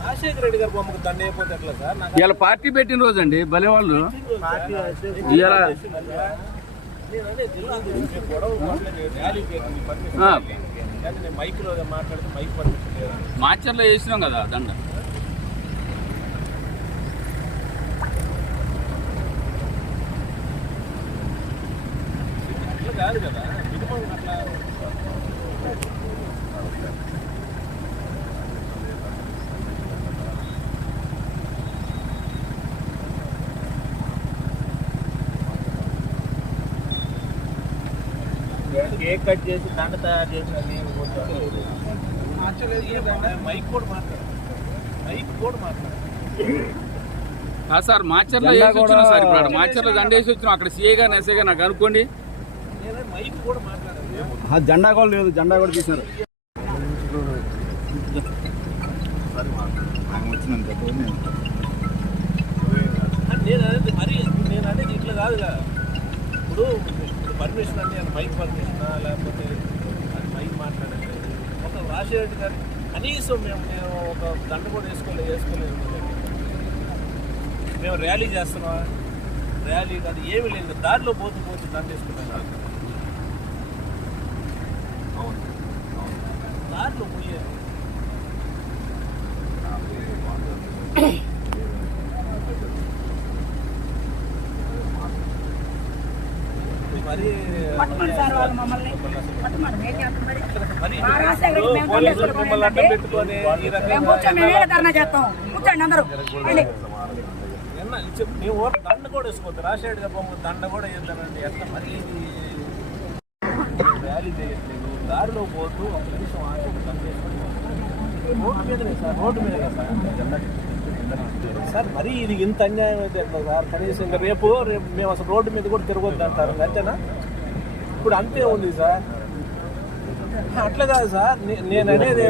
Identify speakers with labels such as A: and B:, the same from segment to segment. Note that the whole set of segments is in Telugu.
A: రాజశేఖర రెడ్డి గారి బొమ్మకు దండ అయిపోతే ఎట్లా సార్? నాకు
B: ఇవాళ పార్టీ పెట్టిన రోజు అండి భలే వాళ్ళు.
A: పార్టీ
B: ఇవాళ
A: నేనంటే గొడవ ర్యాలీ పర్మిషన్. కానీ నేను మైక్లో మాట్లాడితే మైక్ పర్మిషన్ లేదా
B: మాచర్లో వేసినాం కదా దండ.
A: అట్లా కాదు కదా మినిమం అట్లా కేక్ కట్ చేసి దండ తయారు చేసిన మైక్ కూడా మాట్లాడు. మైక్ కూడా మాట్లాడు.
B: ఆ సార్ మాచర్లో వేసి వచ్చినాం సార్ ఇప్పుడు మాచర్లో దండ వేసి వచ్చినాం అక్కడ సీఏ గారు ఎస్ఐ గారు నాకు అనుకోండి.
A: నేను మైక్ కూడా మాట్లాడాను
C: ఆ జెండా కూడా లేదు జెండా కూడా
A: నేను అనేది మరి నేను అనేది ఇట్లా కాదు కదా ఇప్పుడు ఇప్పుడు పర్మిషన్ అంటే అది మైక్ పర్మిషనా లేకపోతే అది మైక్ మాట్లాడట్లేదు. ఒక రాజశేఖర్ గారు కనీసం మేము మేము ఒక దండ కూడా వేసుకోలేదు వేసుకోలేదు. మేము ర్యాలీ చేస్తున్నాం. ర్యాలీ కాదు ఏమీ లేదు. దారిలో పోతూ పోతూ దండ వేసుకున్నాం కాదు. అవును. అవును. దారిలో పోయేది మరి
D: పట్టుకోండి సార్ వాళ్ళు మమ్మల్ని. పట్టుకోండి ఏం చేస్తాం మరి. మా రాజశేఖర మేము మేము కూర్చొని మేము ధర్నా చేస్తాం. కూర్చోండి అందరూ. రండి.
A: దండ కూడా వేసుకోవద్దు. రాజశేఖర్ గారు దండ కూడా వేద్దానండి ఎట్లా మరి? ఇది ర్యాలీ చేయట్లేదు దారిలో పోతూ ఒక నిమిషం ఆగి ఒక దండ వేసుకొని రోడ్డు మీదనే సార్ రోడ్డు మీద సార్. సార్ మరి ఇది ఇంత అన్యాయం అయితే ఎట్లా సార్? కనీసం ఇంకా రేపు రేపు మేము అసలు రోడ్డు మీద కూడా తిరగొద్దు అంటారు అంతేనా? ఇప్పుడు అంతే ఉంది సార్. అట్లా కాదు సార్ నేను అనేది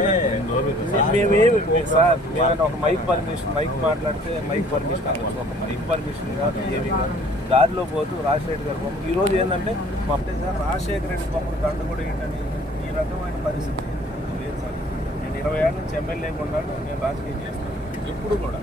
A: మేమేమి సార్ మేము ఒక మైక్ పర్మిషన్ మైక్ మాట్లాడితే మైక్ పర్మిషన్ ఒక మైక్ పర్మిషన్ కాదు ఏమి కాదు. దారిలో పోతూ రాజశేఖర్ గారు బొమ్మ. ఈరోజు ఏంటంటే మా అప్పుడే సార్ రాజశేఖర రెడ్డి బొమ్మలు దండ కూడా ఏంటని ఈ రకమైన పరిస్థితి. లేదు సార్. నేను ఇరవై ఏళ్ళ నుంచి ఎమ్మెల్యే ఉన్నాను నేను రాజకీయం చేస్తాను ఎప్పుడు కూడా.